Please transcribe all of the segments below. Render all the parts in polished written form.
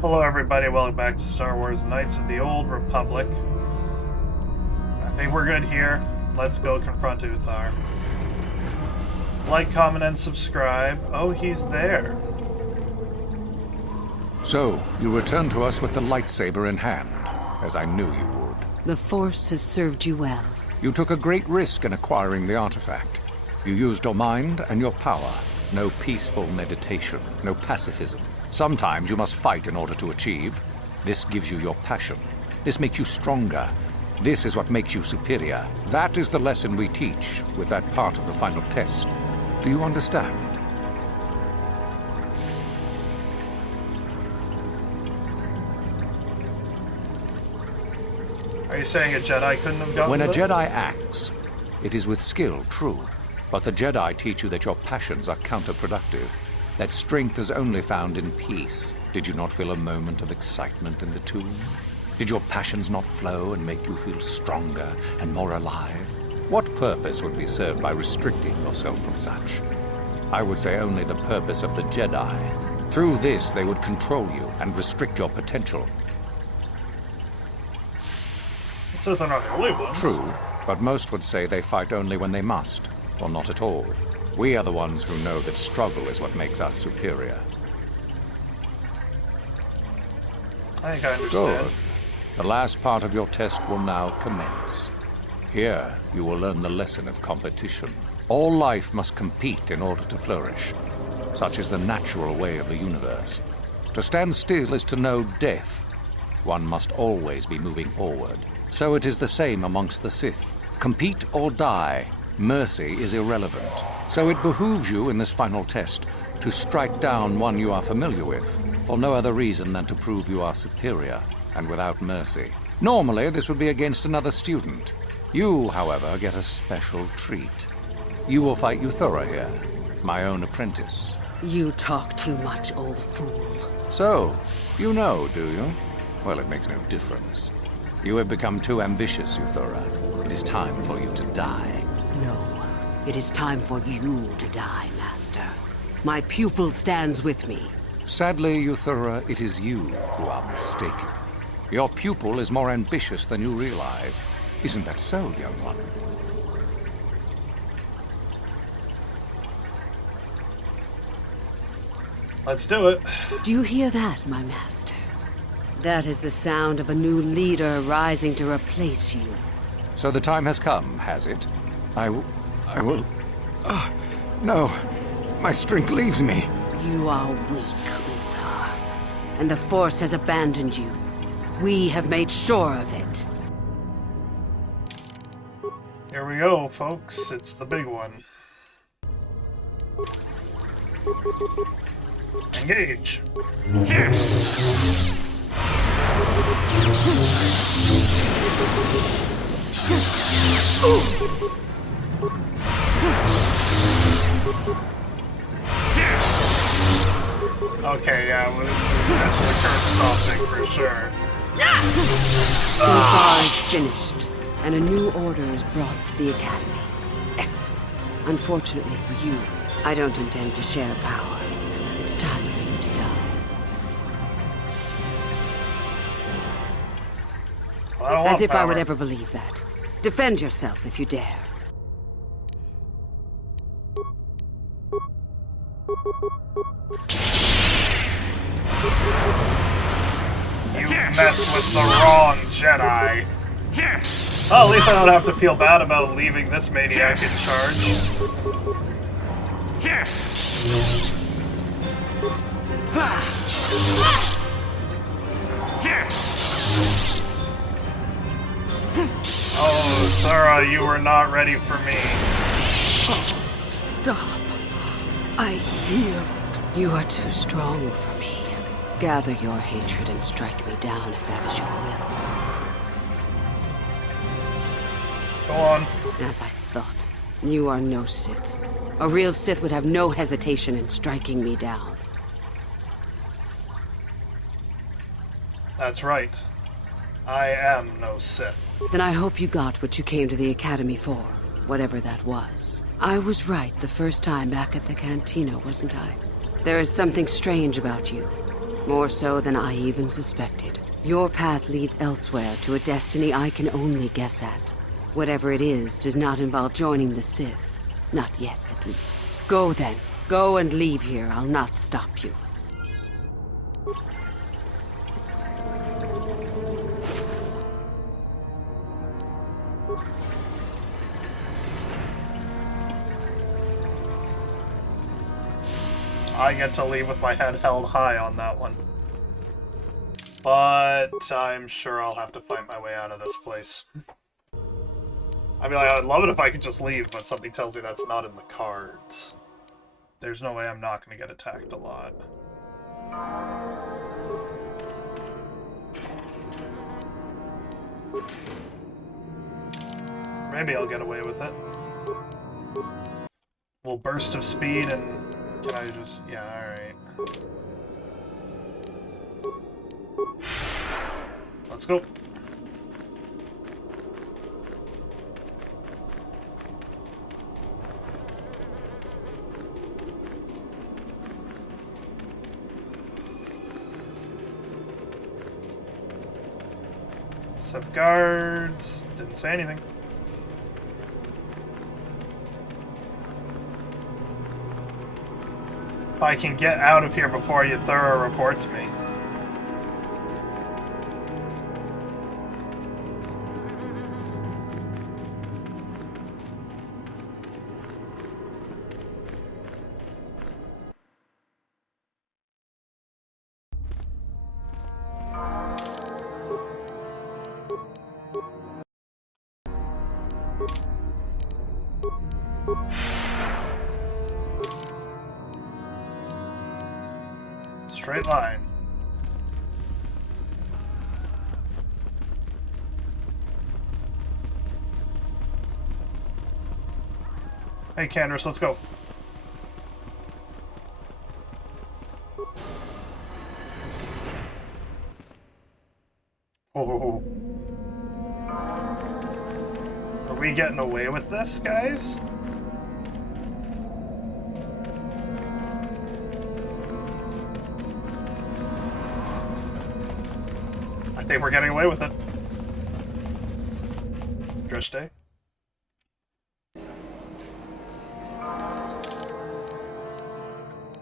Hello everybody, welcome back to Star Wars Knights of the Old Republic. I think we're good here. Let's go confront Uthar. Like, comment, and subscribe. Oh, he's there. So, you return to us with the lightsaber in hand, as I knew you would. The Force has served you well. You took a great risk in acquiring the artifact. You used your mind and your power. No peaceful meditation, no pacifism. Sometimes you must fight in order to achieve. This gives you your passion. This makes you stronger. This is what makes you superior. That is the lesson we teach with that part of the final test. Do you understand? Are you saying a Jedi couldn't have done When a this? Jedi acts, it is with skill, true. But the Jedi teach you that your passions are counterproductive. That strength is only found in peace. Did you not feel a moment of excitement in the tomb? Did your passions not flow and make you feel stronger and more alive? What purpose would be served by restricting yourself from such? I would say only the purpose of the Jedi. Through this, they would control you and restrict your potential. So they're not the only ones. True, but most would say they fight only when they must, or not at all. We are the ones who know that struggle is what makes us superior. I think I understand. Good. The last part of your test will now commence. Here, you will learn the lesson of competition. All life must compete in order to flourish. Such is the natural way of the universe. To stand still is to know death. One must always be moving forward. So it is the same amongst the Sith. Compete or die. Mercy is irrelevant. So it behooves you in this final test to strike down one you are familiar with, for no other reason than to prove you are superior and without mercy. Normally, this would be against another student. You, however, get a special treat. You will fight Uthar here, my own apprentice. You talk too much, old fool. So, you know, do you? Well, it makes no difference. You have become too ambitious, Uthar. It is time for you to die. No. It is time for you to die, Master. My pupil stands with me. Sadly, Uthar, it is you who are mistaken. Your pupil is more ambitious than you realize. Isn't that so, young one? Let's do it. Do you hear that, my master? That is the sound of a new leader rising to replace you. So the time has come, has it? I will... No. My strength leaves me. You are weak, Uthar. And the Force has abandoned you. We have made sure of it. Here we go, folks. It's the big one. Engage. Okay, yeah, well, that's the current stop thing for sure. Uthar is finished, and a new order is brought to the Academy. Excellent. Unfortunately for you, I don't intend to share power. It's time for you to die. Well, I don't want As if I would power. ever believe that. Defend yourself if you dare. You messed with the wrong Jedi. Well, at least I don't have to feel bad about leaving this maniac in charge. Oh, Thara, you were not ready for me. Stop. I yield. You are too strong for me. Gather your hatred and strike me down if that is your will. Go on. As I thought, you are no Sith. A real Sith would have no hesitation in striking me down. That's right. I am no Sith. Then I hope you got what you came to the Academy for, whatever that was. I was right the first time back at the cantina, wasn't I? There is something strange about you. More so than I even suspected. Your path leads elsewhere to a destiny I can only guess at. Whatever it is does not involve joining the Sith. Not yet, at least. Go then. Go and leave here. I'll not stop you. I get to leave with my head held high on that one. But I'm sure I'll have to fight my way out of this place. I mean, I'd love it if I could just leave, but something tells me that's not in the cards. There's no way I'm not going to get attacked a lot. Maybe I'll get away with it. Little burst of speed and... Can I just... Yeah, alright. Let's go. Sith guards. Didn't say anything. If I can get out of here before Uthar reports me. Straight line. Hey, Candace, let's go. Oh. Are we getting away with this, guys? I think we're getting away with it. Drishte.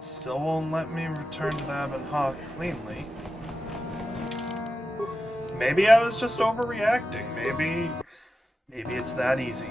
Still won't let me return to the Abbot Hawk cleanly. Maybe I was just overreacting. Maybe it's that easy.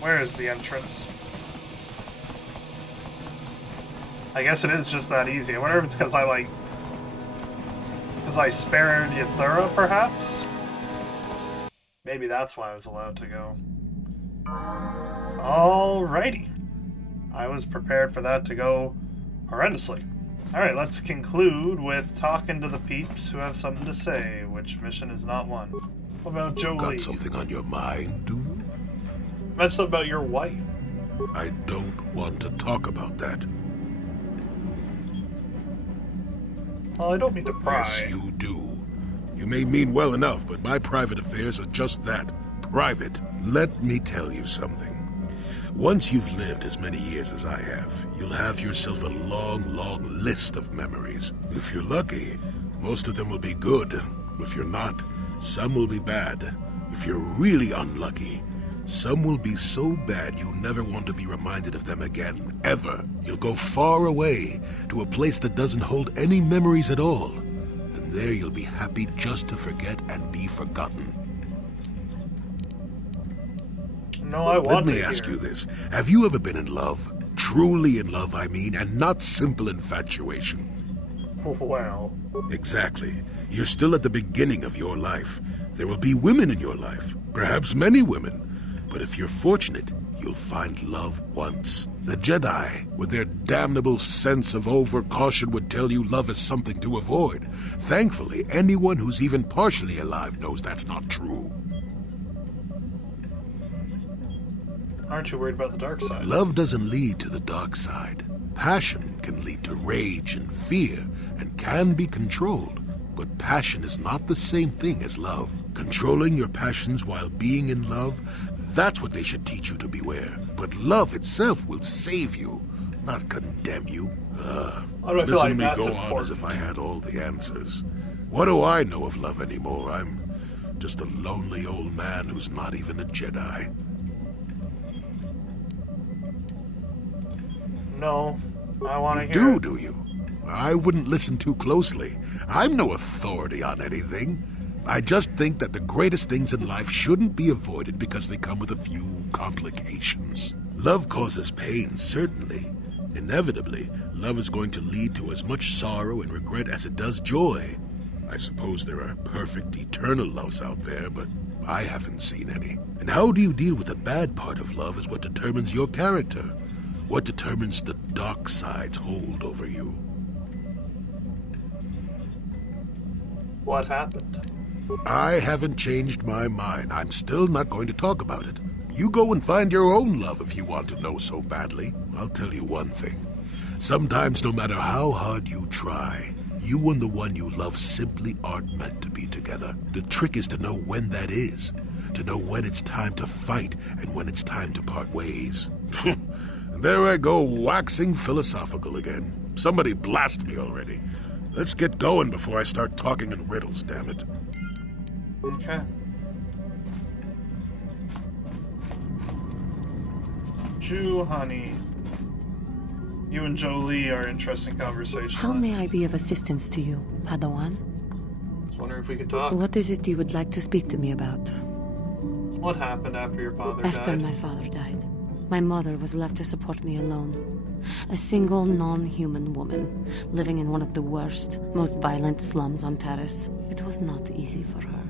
Where is the entrance? I guess it is just that easy. I wonder if it's because I spared Uthar, perhaps? Maybe that's why I was allowed to go. Alrighty. I was prepared for that to go horrendously. Alright, let's conclude with talking to the peeps who have something to say, which mission is not one. What about Jolie? Got something on your mind, dude? Mention something about your wife. I don't want to talk about that. Well, I don't mean to pry. Yes, you do. You may mean well enough, but my private affairs are just that. Private. Let me tell you something. Once you've lived as many years as I have, you'll have yourself a long, long list of memories. If you're lucky, most of them will be good. If you're not, some will be bad. If you're really unlucky, some will be so bad you never want to be reminded of them again, ever. You'll go far away, to a place that doesn't hold any memories at all. And there you'll be happy just to forget and be forgotten. No, I want to Let me ask you this. Have you ever been in love? Truly in love, I mean, and not simple infatuation. Well. Exactly. You're still at the beginning of your life. There will be women in your life, perhaps many women. But if you're fortunate, you'll find love once. The Jedi, with their damnable sense of over-caution, would tell you love is something to avoid. Thankfully, anyone who's even partially alive knows that's not true. Aren't you worried about the dark side? Love doesn't lead to the dark side. Passion can lead to rage and fear, and can be controlled. But passion is not the same thing as love. Controlling your passions while being in love, that's what they should teach you to beware. But love itself will save you, not condemn you. I don't feel Listen like to me that's go on important. as if I had all the answers. What do I know of love anymore? I'm just a lonely old man who's not even a Jedi. No, I want to You hear do you? I wouldn't listen too closely. I'm no authority on anything. I just think that the greatest things in life shouldn't be avoided because they come with a few complications. Love causes pain, certainly. Inevitably, love is going to lead to as much sorrow and regret as it does joy. I suppose there are perfect, eternal loves out there, but I haven't seen any. And how do you deal with the bad part of love is what determines your character. What determines the dark side's hold over you. what happened. I haven't changed my mind. I'm still not going to talk about it. You go and find your own love if you want to know so badly. I'll tell you one thing. Sometimes, no matter how hard you try, you and the one you love simply aren't meant to be together. The trick is to know when that is. To know when it's time to fight and when it's time to part ways. There I go, waxing philosophical again. Somebody blast me already. Let's get going before I start talking in riddles, damn it. Okay. Jew honey. You and Jolie are interesting conversationalists. How may I be of assistance to you, Padawan? I was wondering if we could talk. What is it you would like to speak to me about? What happened after your father After died? my father died, my mother was left to support me alone. A single non-human woman, living in one of the worst, most violent slums on Taris. It was not easy for her.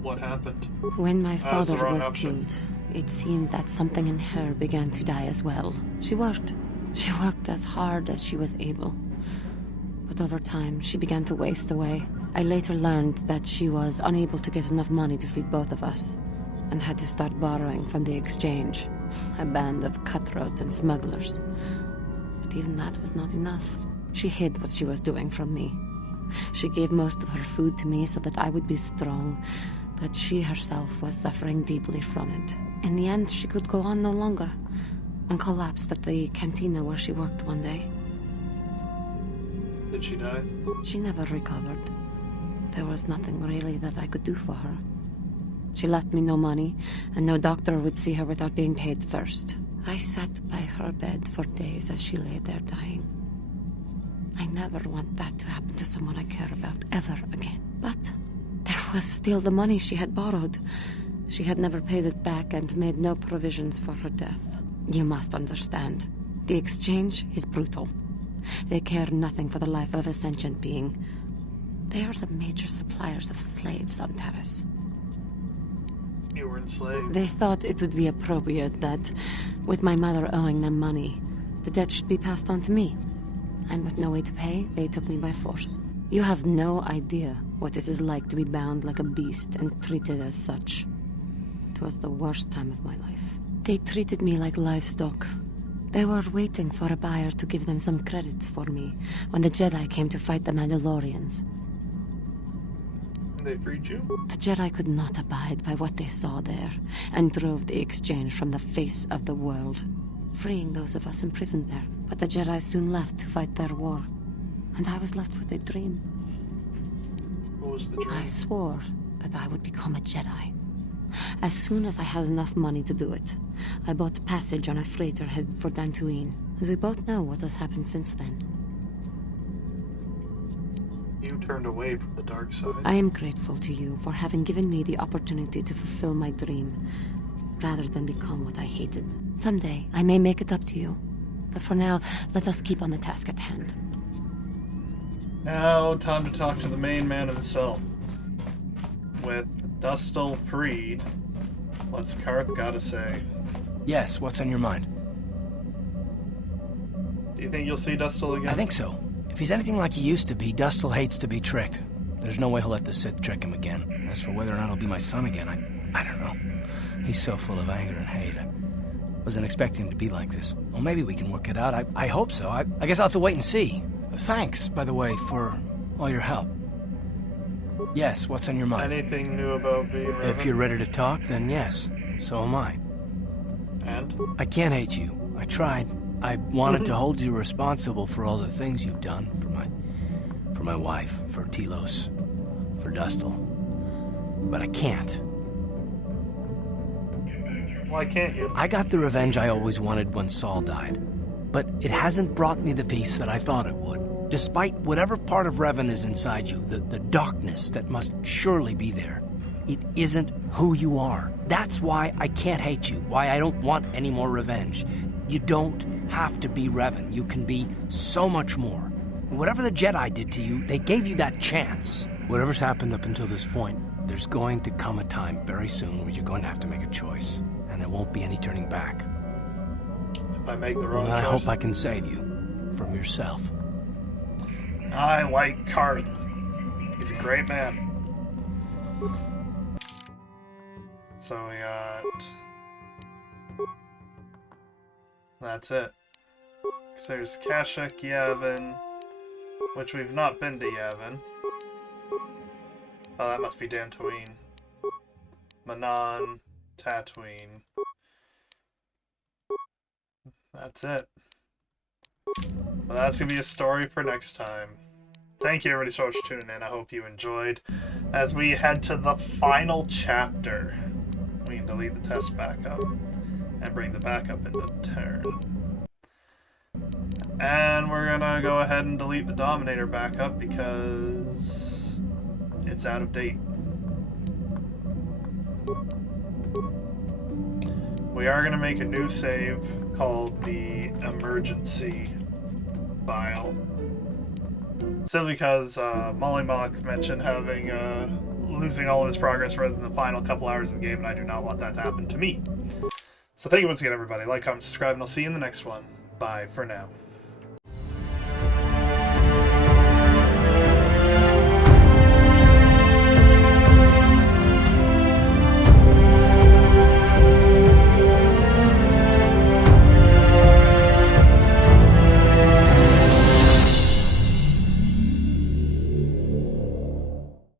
What happened? When my That was the father wrong was option. killed, it seemed that something in her began to die as well. She worked. She worked as hard as she was able. But over time, she began to waste away. I later learned that she was unable to get enough money to feed both of us, and had to start borrowing from the exchange, a band of cutthroats and smugglers. But even that was not enough. She hid what she was doing from me. She gave most of her food to me so that I would be strong, but she herself was suffering deeply from it. In the end, she could go on no longer, and collapsed at the cantina where she worked one day. Did she die? She never recovered. There was nothing really that I could do for her. She left me no money, and no doctor would see her without being paid first. I sat by her bed for days as she lay there dying. I never want that to happen to someone I care about ever again. But there was still the money she had borrowed. She had never paid it back and made no provisions for her death. You must understand. The exchange is brutal. They care nothing for the life of a sentient being. They are the major suppliers of slaves on Taris. You were enslaved. They thought it would be appropriate that, with my mother owing them money, the debt should be passed on to me. And with no way to pay, they took me by force. You have no idea what it is like to be bound like a beast and treated as such. It was the worst time of my life. They treated me like livestock. They were waiting for a buyer to give them some credits for me when the Jedi came to fight the Mandalorians. They freed you? The Jedi could not abide by what they saw there, and drove the exchange from the face of the world, freeing those of us imprisoned there. But the Jedi soon left to fight their war, and I was left with a dream. What was the dream? I swore that I would become a Jedi. As soon as I had enough money to do it, I bought passage on a freighter headed for Dantooine, and we both know what has happened since then. You turned away from the dark side. I am grateful to you for having given me the opportunity to fulfill my dream, rather than become what I hated. Someday, I may make it up to you. But for now, let us keep on the task at hand. Now, time to talk to the main man himself. With Dustil freed. What's Karth gotta say? Yes, what's on your mind? Do you think you'll see Dustil again? I think so. If he's anything like he used to be, Dustil hates to be tricked. There's no way he'll let the Sith trick him again. As for whether or not he'll be my son again, I don't know. He's so full of anger and hate. I wasn't expecting him to be like this. Well, maybe we can work it out. I hope so. I guess I'll have to wait and see. Thanks, by the way, for all your help. Yes, what's on your mind? Anything new about being Revan? If you're ready to talk, then yes. So am I. And? I can't hate you. I tried. I wanted to hold you responsible for all the things you've done for my wife, for Telos, for Dustil. But I can't. Why can't you? I got the revenge I always wanted when Saul died. But it hasn't brought me the peace that I thought it would. Despite whatever part of Revan is inside you, the darkness that must surely be there, it isn't who you are. That's why I can't hate you, why I don't want any more revenge. You don't have to be Revan. You can be so much more. Whatever the Jedi did to you, they gave you that chance. Whatever's happened up until this point, there's going to come a time very soon where you're going to have to make a choice. And there won't be any turning back. If I make the wrong Well, I choice. hope I can save you from yourself. I like Karth. He's a great man. So we got... That's it. So there's Kashyyyk, Yavin, which we've not been to Yavin. Oh, that must be Dantooine. Manon, Tatooine. That's it. Well, that's going to be a story for next time. Thank you everybody so much for tuning in. I hope you enjoyed. As we head to the final chapter, we can delete the test backup and bring the backup into turn. And we're going to go ahead and delete the Dominator backup because it's out of date. We are going to make a new save called the Emergency File. Simply because Molly Mock mentioned having losing all of his progress right in the final couple hours of the game, and I do not want that to happen to me. So thank you once again, everybody. Like, comment, subscribe, and I'll see you in the next one. Bye for now.